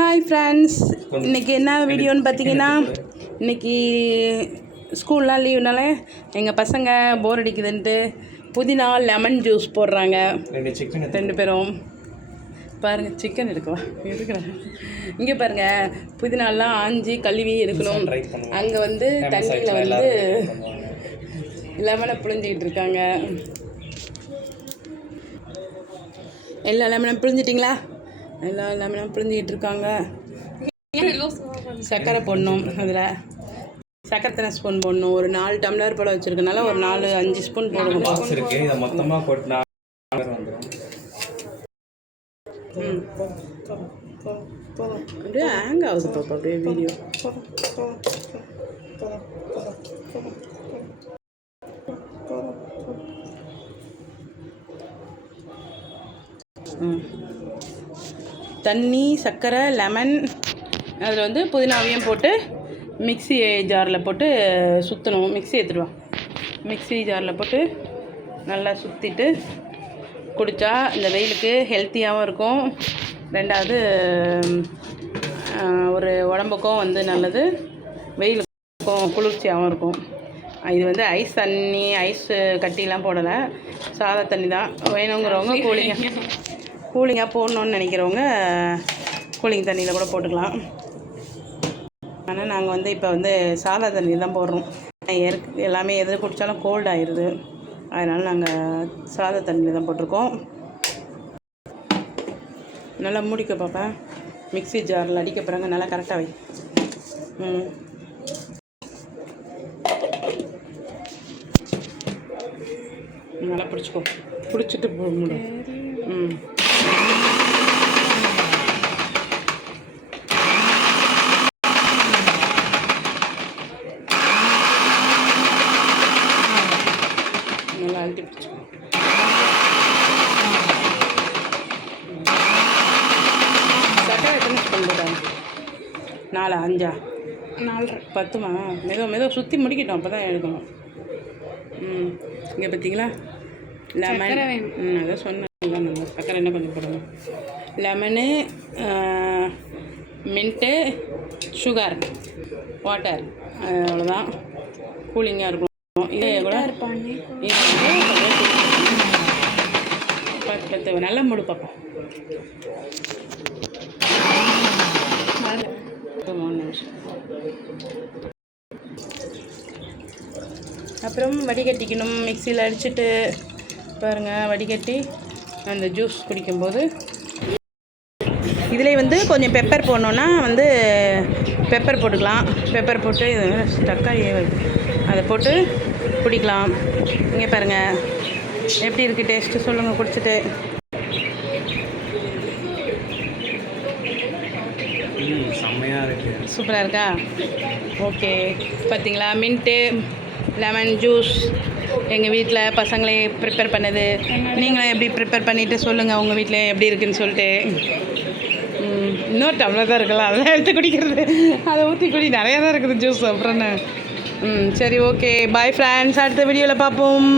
Hi friends, இன்றைக்கி என்ன வீடியோன்னு பார்த்தீங்கன்னா, இன்றைக்கி ஸ்கூல்லாம் லீவுனால எங்கள் பசங்க போர் அடிக்குதுன்ட்டு புதினா லெமன் ஜூஸ் போடுறாங்க. ரெண்டு பேரும் பாருங்கள், சிக்கன் எடுக்கலாம் எடுக்கிறேன். இங்கே பாருங்கள், புதினாலாம் ஆஞ்சி கழுவி எடுக்கணும். அங்கே வந்து தண்ணியில் வந்து லெமனை புழிஞ்சிக்கிட்டு இருக்காங்க. எல்லா லெமனும் புழிஞ்சிட்டிங்களா? எல்லா லெமனும் புழிஞ்சிக்கிட்டு இருக்காங்க. சர்க்கரை போடணும். அதில் சர்க்கரை எத்தனை ஸ்பூன் போடணும்? ஒரு 4 டம்ளர் போல் வச்சுருக்கனால ஒரு 4-5 ஸ்பூன் போடணும். அப்படியே ஹேங் ஆகுது பாப்பா, அப்படியே வீடியோ. தண்ணி, சர்க்கரை, லெமன், அதில் வந்து புதினாவையும் போட்டு மிக்ஸி ஜாரில் போட்டு சுற்றணும். மிக்ஸி எடுத்துடுவோம். மிக்ஸி ஜாரில் போட்டு நல்லா சுற்றிட்டு குடித்தா இந்த வெயிலுக்கு ஹெல்த்தியாகவும் இருக்கும். ரெண்டாவது ஒரு உடம்புக்கும் வந்து நல்லது, வெயிலுக்கும் குளிர்ச்சியாகவும் இருக்கும். இது வந்து ஐஸ் தண்ணி, ஐஸ் கட்டிலாம் போடலை, சாதா தண்ணி தான். வேணுங்கிறவங்க கூலிங்காக போடணுன்னு நினைக்கிறவங்க கூலிங் தண்ணியில் கூட போட்டுக்கலாம். ஆனால் நாங்கள் வந்து இப்போ வந்து சாதா தண்ணி தான் போடுறோம். எல்லாமே எது குடித்தாலும் கோல்ட் ஆயிடுது, அதனால் நாங்கள் சாதா தண்ணியில் தான் போட்டிருக்கோம். நல்லா மூடிக்க பார்ப்பேன். மிக்ஸி ஜாரில் அடிக்க போகிறாங்க, நல்லா கரெக்டாக வை. நல்லா பிடிச்சிக்கோ, பிடிச்சிட்டு முடியும். நல்லா அழுத்தி பிடிச்சிக்கோ. சக்கரை எத்தனை ஸ்பூன் போட்டாங்க? 4-5 4 10மா? மெதுவாக சுற்றி முடிக்கட்டும், அப்போ தான் எடுக்கணும். இங்கே பார்த்தீங்களா லெமன். அதான் சொன்னேன், நல்லா சக்கரை என்ன கொஞ்சம் போடணும். லெமனு, மின்ட்டு, சுகர், வாட்டர், அவ்வளோதான். கூலிங்காக இருக்கும். இதே கூட நல்லா மூடு பார்ப்போம். 3 நிமிஷம். அப்புறம் வடிகட்டிக்கணும். மிக்சியில் அடிச்சுட்டு பாருங்கள், வடிகட்டி அந்த ஜூஸ் குடிக்கும்போது இதில் வந்து கொஞ்சம் பெப்பர் போடணுன்னா வந்து பெப்பர் போட்டுக்கலாம். பெப்பர் போட்டு தக்காளியே அதை போட்டு குடிக்கலாம். இங்கே பாருங்கள் எப்படி இருக்குது டேஸ்ட்டு, சொல்லுங்கள் குடிச்சிட்டு. செம்மையாக இருக்குது, சூப்பராக இருக்கா? ஓகே, பார்த்தீங்களா, மின்ட்டு லெமன் ஜூஸ் எங்கள் வீட்டில் பசங்களே ப்ரிப்பேர் பண்ணது. நீங்களும் எப்படி ப்ரிப்பேர் பண்ணிவிட்டு சொல்லுங்கள் உங்கள் வீட்டில் எப்படி இருக்குதுன்னு சொல்லிட்டு. இன்னொரு டம்ளர் தான் இருக்குல்ல, அதெல்லாம் எடுத்து குடிக்கிறது, அதை ஊற்றி குடி. நிறையா தான் இருக்குது ஜூஸ். அப்புறம் சரி, ஓகே, பாய் ஃப்ரெண்ட்ஸ், அடுத்த வீடியோவில் பார்ப்போம்.